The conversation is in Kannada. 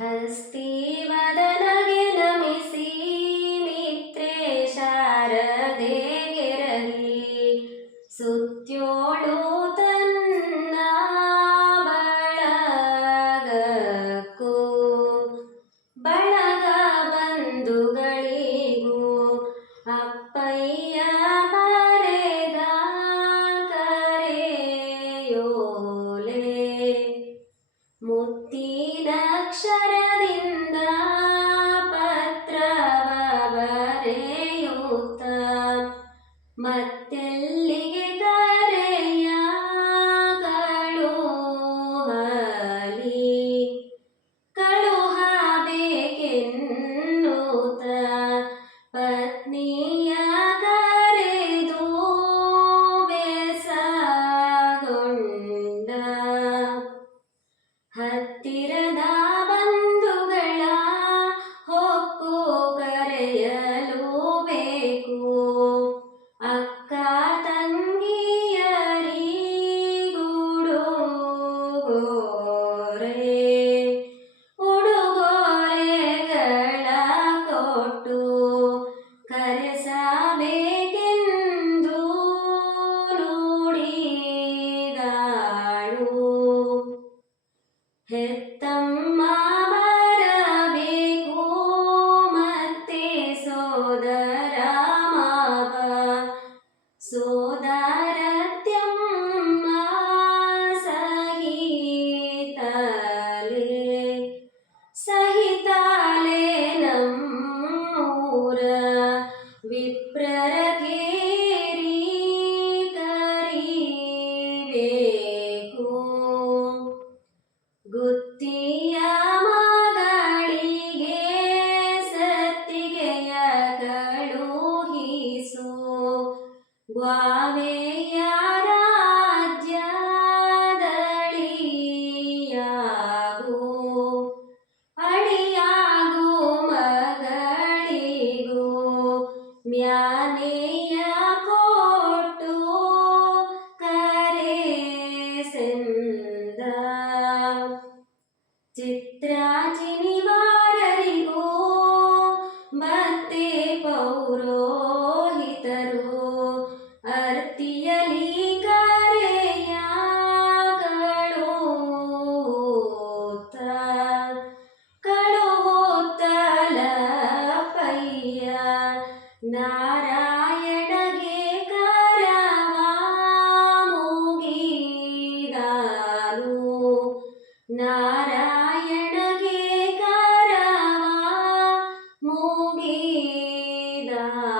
हस्ति ಮುತ್ತಿನಕ್ಷರದಿಂದ ಪತ್ರವ ಬರೆಯುತ್ತ ಮತ್ತೆಲ್ಲಿಗೆ തിരനാമ ಹೆತ್ತಮ್ಮ ಬರಬೇಕು ಮತ್ತೆ ಸೋದರ ಮಾವ ಸೋದರತ್ಯಮ್ಮ ಸಹಿತಲೆ ಸಹಿತಾಲೆ ನಮ್ಮೂರ ವಿಪ್ರರ ಗುತ್ತಿಯ ಮಗಳಿಗೆ ಸತ್ತಿಗೆಯ ಕಳುಹಿಸು ಗ್ವಾವೆಯ ರಾಜ್ಯದಳಿಯಾಗು. ಅಳಿಯಾಗು ಮಗಳಿಗೂ. ಮ್ಯಾನೆಯ ಚಿತ್ರಾಜಿನಿವಾರರಿಗೂ ಮತ್ತೆ ಪೌರೋಹಿತರು. ಅರ್ತಿಯಲಿ ಕರೆಯ ಕಳುತ್ತ ಕಳುಹುತ್ತಲಪಯ್ಯ ನಾರಾಯಣಗೆ ಕರವ ಮುಗಿದಾನು. 약간